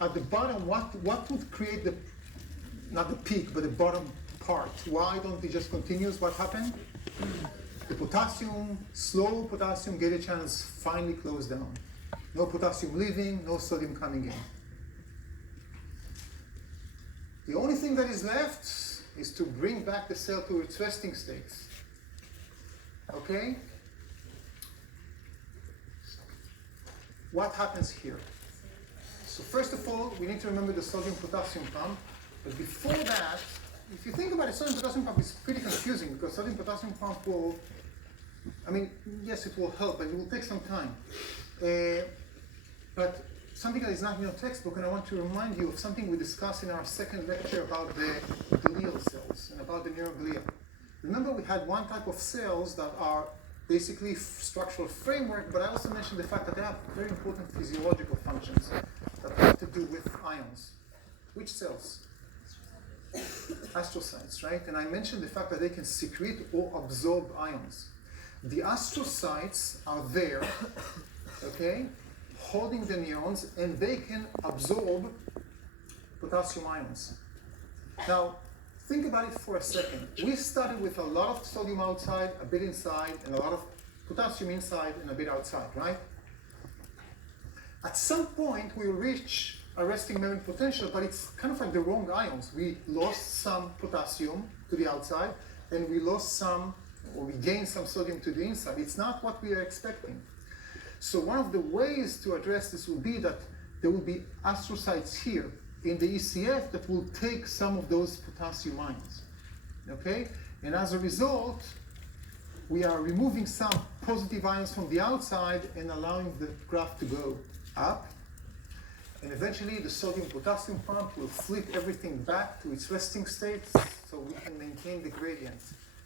at the bottom, what would create the, not the peak, but the bottom part? Why don't they just continue? What happened? The potassium, slow potassium gated channels finally close down. No potassium leaving, no sodium coming in. The only thing that is left is to bring back the cell to its resting states. Okay? What happens here? So first of all, we need to remember the sodium-potassium pump. But before that, if you think about it, sodium-potassium pump is pretty confusing because sodium-potassium pump will, I mean, yes, it will help, but it will take some time. But something that is not in your textbook, and I want to remind you of something we discussed in our second lecture about the glial cells and about the neuroglia. Remember, we had one type of cells that are basically structural framework, but I also mentioned the fact that they have very important physiological functions that have to do with ions. Which cells? Astrocytes, right? And I mentioned the fact that they can secrete or absorb ions. The astrocytes are there, okay, holding the neurons, and they can absorb potassium ions. Now, think about it for a second. We started with a lot of sodium outside, a bit inside, and a lot of potassium inside and a bit outside, right? At some point, we reach a resting membrane potential, but it's kind of like the wrong ions. We lost some potassium to the outside, and we lost some, or we gained some sodium to the inside. It's not what we are expecting. So one of the ways to address this will be that there will be astrocytes here in the ECF that will take some of those potassium ions, okay? And as a result, we are removing some positive ions from the outside and allowing the graph to go up. And eventually the sodium-potassium pump will flip everything back to its resting state so we can maintain the gradient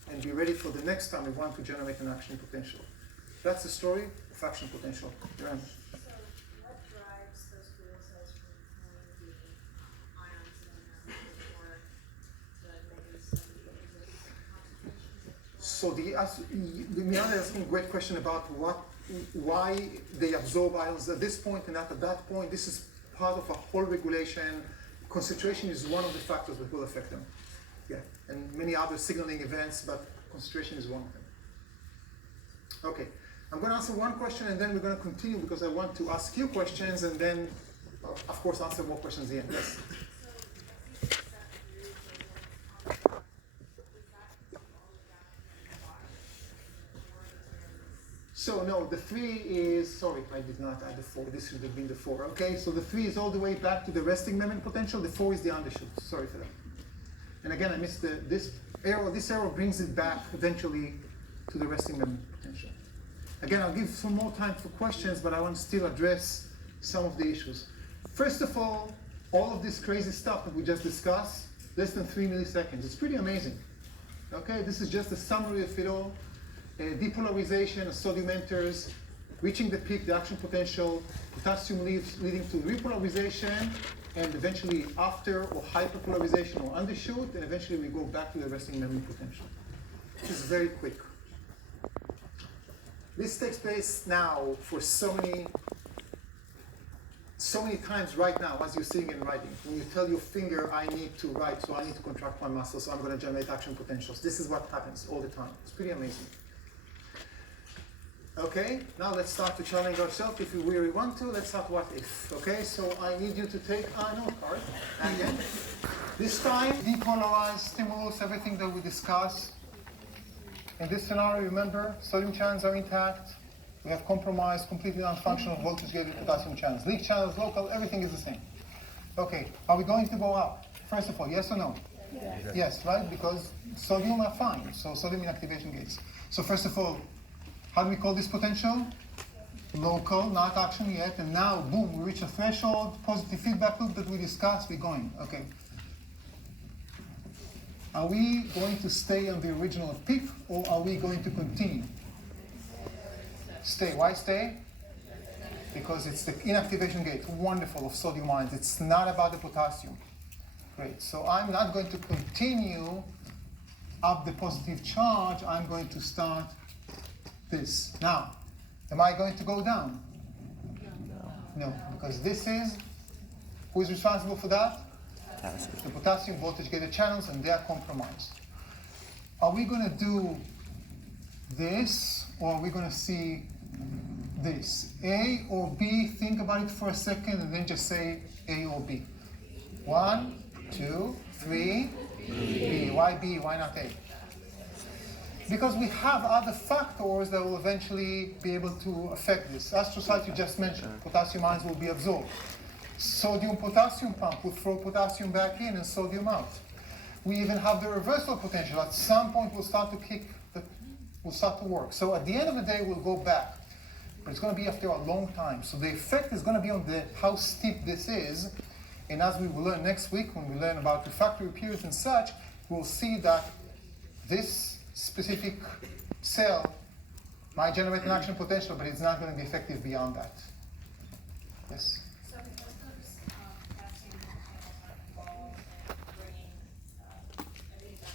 and be ready for the next time we want to generate an action potential. That's the story of action potential. Joanne. So what drives those glial cells from pulling the ions in before the negative 70 concentrations? So Miana is asking a great question about why they absorb ions at this point and not at that point. This is part of a whole regulation. Concentration is one of the factors that will affect them. Yeah, and many other signaling events, but concentration is one of them. Okay, I'm going to answer one question and then we're going to continue because I want to ask you questions and then, of course, answer more questions at the end. Yes? So no, the 3 is, sorry, I did not add the 4. This should have been the 4. Okay, so the 3 is all the way back to the resting membrane potential. The 4 is the undershoot. Sorry for that. And again, I missed this arrow. This arrow brings it back eventually to the resting membrane potential. Again, I'll give some more time for questions, but I want to still address some of the issues. First of all of this crazy stuff that we just discussed, less than 3 milliseconds. It's pretty amazing. Okay, this is just a summary of it all. Depolarization, sodium enters, reaching the peak, the action potential, potassium leaves, leading to repolarization, and eventually after or hyperpolarization or undershoot, and eventually we go back to the resting membrane potential. This is very quick. This takes place now for so many times right now as you're sitting and writing. When you tell your finger, I need to write, so I need to contract my muscle, so I'm going to generate action potentials. This is what happens all the time. It's pretty amazing. Okay, now let's start to challenge ourselves. If we really want to, let's start what if. Okay, so I need you to take a note card. Again, this time, depolarize, stimulus, everything that we discussed. In this scenario, remember, sodium channels are intact. We have compromised, completely non-functional voltage-gated potassium channels. Leak channels, local, everything is the same. Okay, are we going to go up? First of all, yes or no? Yes, yes, right? Because sodium are fine, so sodium inactivation gates. So first of all, how do we call this potential? Local, not action yet, and now, boom, we reach a threshold, positive feedback loop that we discussed, we're going, okay. Are we going to stay on the original peak, or are we going to continue? Stay. Why stay? Because it's the inactivation gate, wonderful, of sodium ions. It's not about the potassium. Great. So I'm not going to continue up the positive charge. I'm going to start this. Now, am I going to go down? No, because this is Who is responsible for that? The potassium voltage gated channels, and they are compromised. Are we going to do this, or are we going to see this? A or B? Think about it for a second and then just say A or B. 1, 2, 3, B. Why B? Why not A? Because we have other factors that will eventually be able to affect this. Astrocytes you just mentioned, potassium ions will be absorbed. Sodium-potassium pump will throw potassium back in and sodium out. We even have the reversal potential. At some point will start to work. So at the end of the day, we'll go back. But it's going to be after a long time. So the effect is going to be on how steep this is. And as we will learn next week, when we learn about refractory periods and such, we'll see that this specific cell might generate an action potential, but it's not going to be effective beyond that. Yes? So because those potassium channels are involved in bringing everything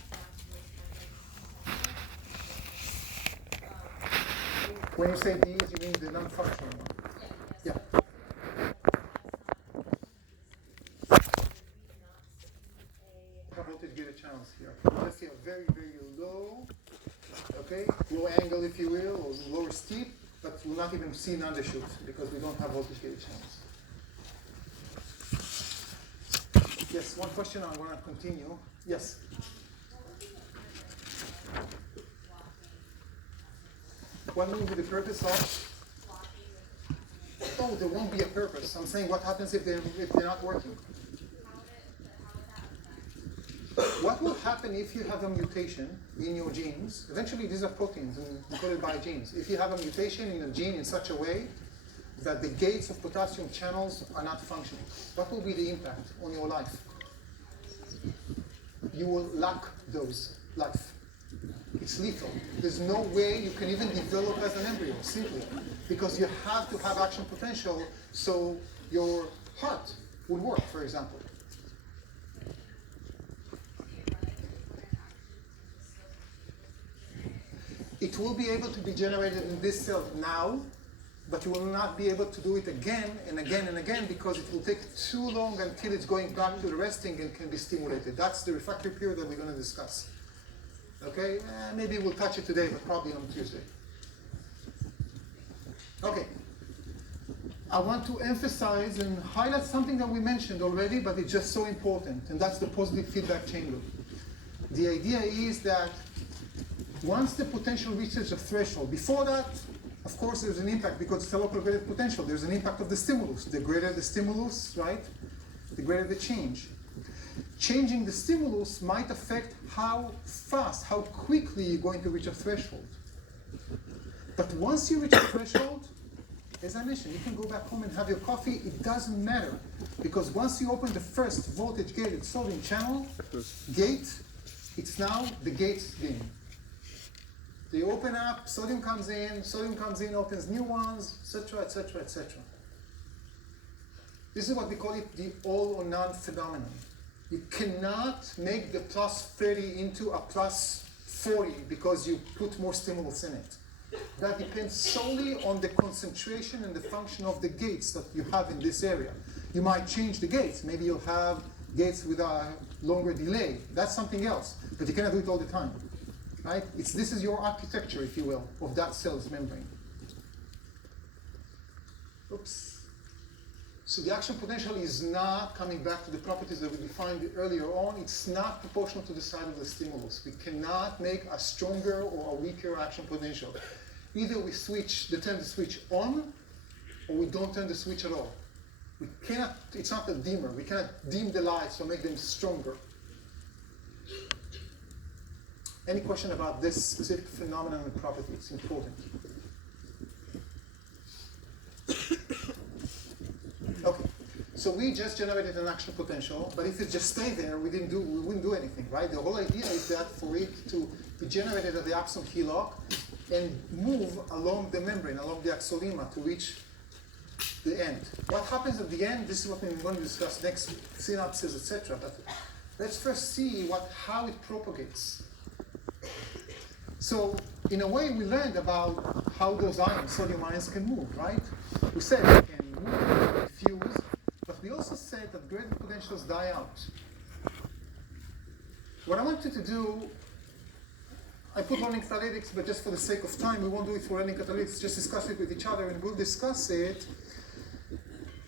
back down to its When you say these, you mean the non-functional one? Yeah. Voltage gated channels here. Just see a very, very low, low angle if you will, or lower steep, but we'll not even see an undershoot because we don't have voltage gated channels. Yes, one question I want to continue. Yes? What will be the purpose of? Oh, there won't be a purpose. I'm saying what happens if they're not working. What will happen if you have a mutation in your genes? Eventually these are proteins encoded by genes. If you have a mutation in a gene in such a way that the gates of potassium channels are not functioning, what will be the impact on your life? You will lack those life. It's lethal. There's no way you can even develop as an embryo, simply. Because you have to have action potential so your heart will work, for example. It will be able to be generated in this cell now, but you will not be able to do it again and again and again because it will take too long until it's going back to the resting and can be stimulated. That's the refractory period that we're going to discuss. Okay, maybe we'll touch it today, but probably on Tuesday. Okay. I want to emphasize and highlight something that we mentioned already, but it's just so important, and that's the positive feedback chain loop. The idea is that once the potential reaches a threshold, before that, of course, there's an impact because it's a local graded potential. There's an impact of the stimulus. The greater the stimulus, right, the greater the change. Changing the stimulus might affect how fast, how quickly you're going to reach a threshold. But once you reach a threshold, as I mentioned, you can go back home and have your coffee. It doesn't matter because once you open the first voltage gated sodium channel gate, it's now the gate's game. They open up, sodium comes in, opens new ones, etc., etc., etc. This is what we call it the all or none phenomenon. You cannot make the plus 30 into a plus 40 because you put more stimulus in it. That depends solely on the concentration and the function of the gates that you have in this area. You might change the gates. Maybe you'll have gates with a longer delay. That's something else, but you cannot do it all the time. Right? This is your architecture, if you will, of that cell's membrane. Oops. So the action potential is not coming back to the properties that we defined earlier on. It's not proportional to the size of the stimulus. We cannot make a stronger or a weaker action potential. Either we turn the switch on, or we don't turn the switch at all. We cannot, it's not a dimmer. We cannot dim the lights or make them stronger. Any question about this specific phenomenon and property? It's important. Okay, so we just generated an action potential, but if it just stayed there, we wouldn't do anything, right? The whole idea is that for it to be generated at the axon hillock and move along the membrane, along the axonema to reach the end. What happens at the end? This is what we're going to discuss next week, synapses, etc. But let's first see how it propagates. So, in a way, we learned about how those ions, sodium ions, can move, right? We said they can move, diffuse, but we also also said that gradient potentials die out. What I want you to do, I put learning catalytics, but just for the sake of time, we won't do it for learning catalytics, just discuss it with each other, and we'll discuss it.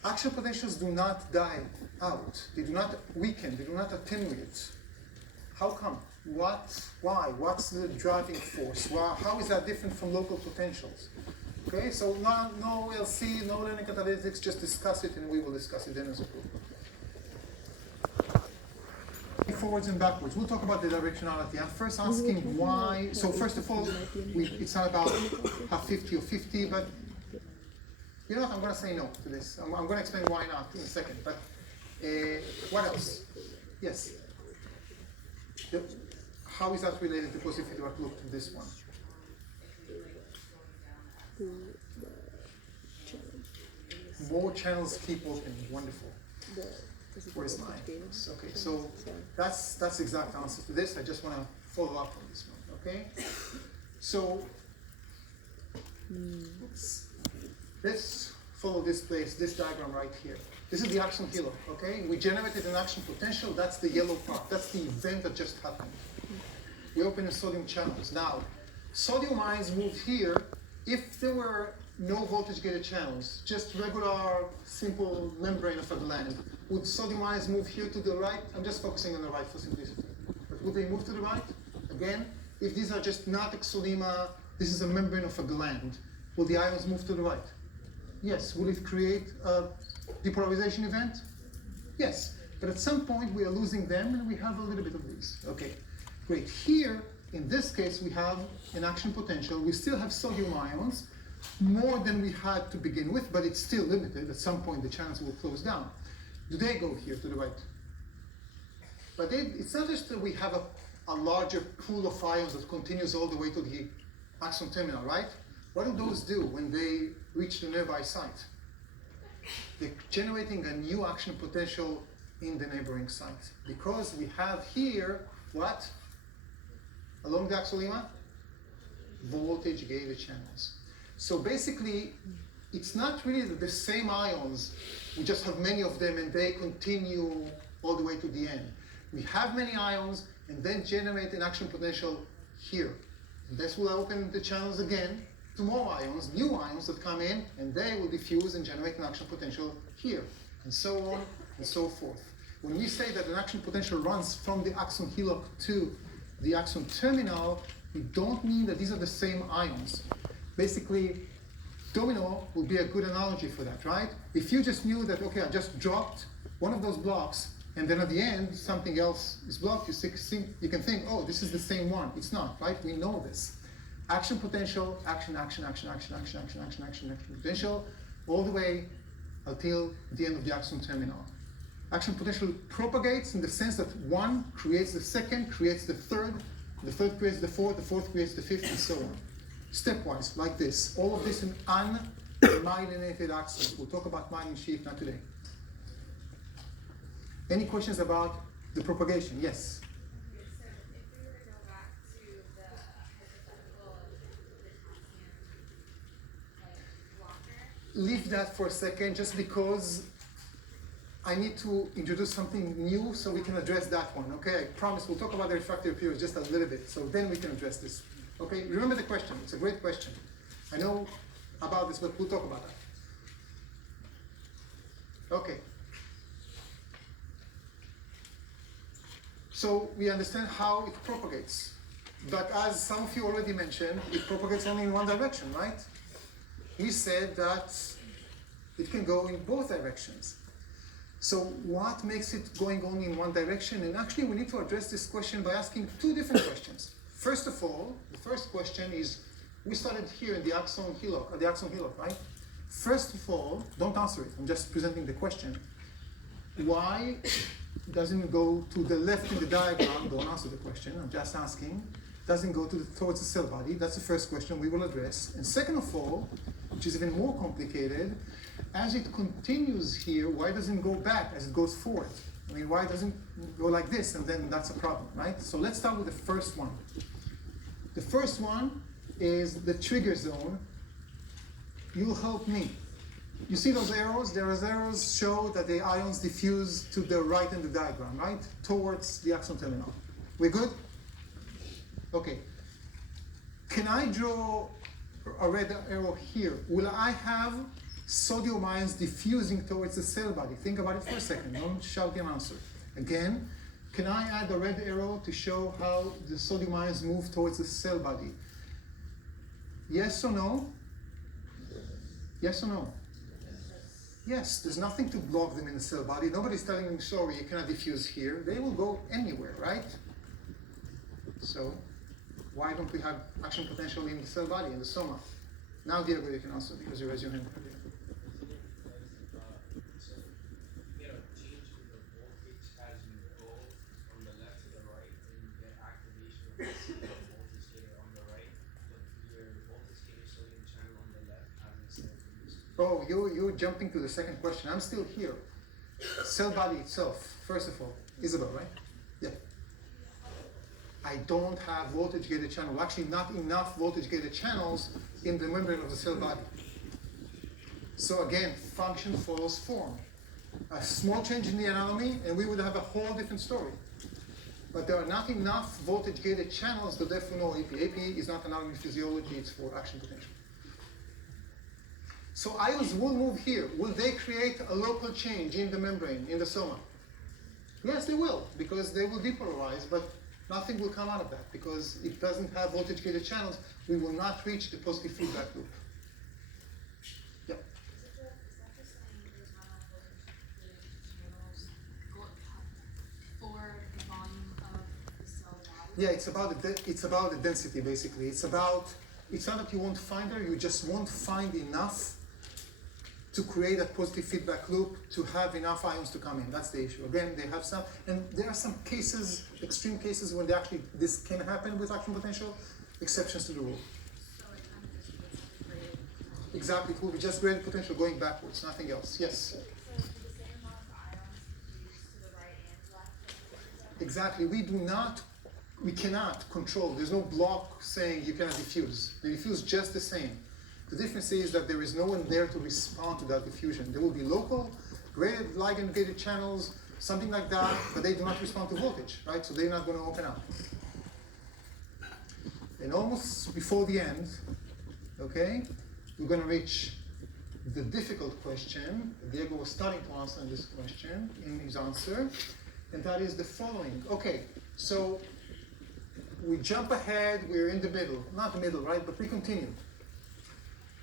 Action potentials do not die out. They do not weaken, they do not attenuate. How come? What? Why? What's the driving force? How is that different from local potentials? Okay, so no LC, no learning catalytics, just discuss it and we will discuss it then as a group. Forwards and backwards. We'll talk about the directionality. I'm first asking why. So first of all, it's not about have 50 or 50, but you know what? I'm going to say no to this. I'm going to explain why not in a second. But what else? Yes. How is that related to positive feedback loop to this one? More channels keep open. Wonderful. Where's mine? Okay, so that's the exact answer to this. I just want to follow up on this one. Okay, so let's follow this diagram right here. This is the action halo. Okay, we generated an action potential. That's the yellow part. That's the event that just happened. We open the sodium channels. Now, sodium ions move here. If there were no voltage gated channels, just regular simple membrane of a gland, would sodium ions move here to the right? I'm just focusing on the right for simplicity. But would they move to the right? Again, if these are just not exoderma, this is a membrane of a gland, will the ions move to the right? Yes. Will it create a depolarization event? Yes. But at some point we are losing them and we have a little bit of these. Okay, great. Here, in this case, we have an action potential. We still have sodium ions, more than we had to begin with, but it's still limited. At some point the channels will close down. Do they go here to the right? But it's not just that we have a larger pool of ions that continues all the way to the axon terminal, right? What do those do when they reach the nearby site? They're generating a new action potential in the neighboring site. Because we have here, what? Along the axolema? Voltage gated channels. So basically, it's not really the same ions. We just have many of them and they continue all the way to the end. We have many ions and then generate an action potential here. And this will open the channels again to more ions, new ions that come in, and they will diffuse and generate an action potential here, and so on and so forth. When we say that an action potential runs from the axon hillock to the axon terminal, we don't mean that these are the same ions. Basically, domino would be a good analogy for that, right? If you just knew that, okay, I just dropped one of those blocks, and then at the end, something else is blocked, you can think, oh, this is the same one. It's not, right? We know this. Action potential, action, action, action, action, action, action, action, action, action potential, all the way until the end of the axon terminal. Action potential propagates in the sense that one creates the second, creates the third creates the fourth creates the fifth, and so on. Stepwise, like this. All of this in unmyelinated axons. We'll talk about myelin sheath, not today. Any questions about the propagation? Yes? So if we were to go back to the hypothetical of the calcium blocker. Leave that for a second, just because I need to introduce something new so we can address that one. Okay, I promise we'll talk about the refractory periods just a little bit, so then we can address this. Okay, remember the question. It's a great question. I know about this, but we'll talk about that. Okay. So we understand how it propagates. But as some of you already mentioned, it propagates only in one direction, right? We said that it can go in both directions. So what makes it going only in one direction? And actually we need to address this question by asking two different questions. First of all, the first question is, we started here in the axon hillock, right? First of all, don't answer it, I'm just presenting the question. Why doesn't it go to the left in the diagram? Don't answer the question, I'm just asking. Doesn't go towards the cell body? That's the first question we will address. And second of all, which is even more complicated, as it continues here, why doesn't it go back as it goes forward? I mean, why doesn't it go like this, and then that's a problem, right? So let's start with the first one. The first one is the trigger zone. You'll help me. You see those arrows? Those arrows show that the ions diffuse to the right in the diagram, right? Towards the axon terminal. We good? Okay. Can I draw a red arrow here? Will I have sodium ions diffusing towards the cell body? Think about it for a second. Don't shout an answer. Again, can I add a red arrow to show how the sodium ions move towards the cell body? Yes or no? Yes or no? Yes, there's nothing to block them in the cell body. Nobody's telling them, sorry, you cannot diffuse here. They will go anywhere, right? So, why don't we have action potential in the cell body, in the soma? Now, Diego, you can answer because you raised your hand. Oh, you're jumping to the second question. I'm still here. Cell body itself, first of all. Isabel, right? Yeah. I don't have voltage-gated channel. Actually, not enough voltage-gated channels in the membrane of the cell body. So again, function follows form. A small change in the anatomy, and we would have a whole different story. But there are not enough voltage-gated channels to therefore know AP. AP is not anatomy physiology, it's for action potential. So ions will move here. Will they create a local change in the membrane, in the soma? Yes, they will, because they will depolarize, but nothing will come out of that, because it doesn't have voltage-gated channels. We will not reach the positive feedback loop. Yeah. Is that just saying there's not enough voltage channels for the volume of the cell body? Yeah, it's about the density, basically. It's not that you won't find there, you just won't find enough to create a positive feedback loop to have enough ions to come in. That's the issue. Again, they have some, and there are some cases, extreme cases, when this can happen with action potential, exceptions to the rule. So it kind of just gets graded. Exactly, it will be just gradient potential going backwards, nothing else. Yes? So the same amount of ions diffuse to the right and left? Exactly, we cannot control. There's no block saying you cannot diffuse. They diffuse just the same. The difference is that there is no one there to respond to that diffusion. There will be local, graded ligand-gated channels, something like that, but they do not respond to voltage, right? So they're not going to open up. And almost before the end, okay, we're going to reach the difficult question. Diego was starting to answer this question in his answer, and that is the following. Okay, so we jump ahead, we're in the middle. Not the middle, right, but we continue.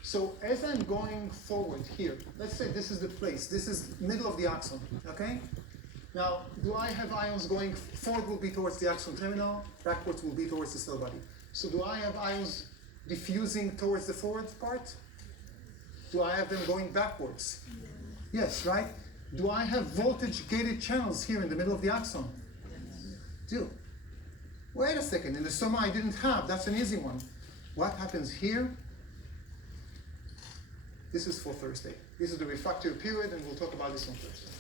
So as I'm going forward here, let's say this is the place, this is middle of the axon, okay? Now, do I have ions going, forward will be towards the axon terminal, backwards will be towards the cell body. So do I have ions diffusing towards the forward part? Do I have them going backwards? Yes, right? Do I have voltage-gated channels here in the middle of the axon? Do. Wait a second, in the soma I didn't have, that's an easy one. What happens here? This is for Thursday. This is the refractory period, and we'll talk about this on Thursday.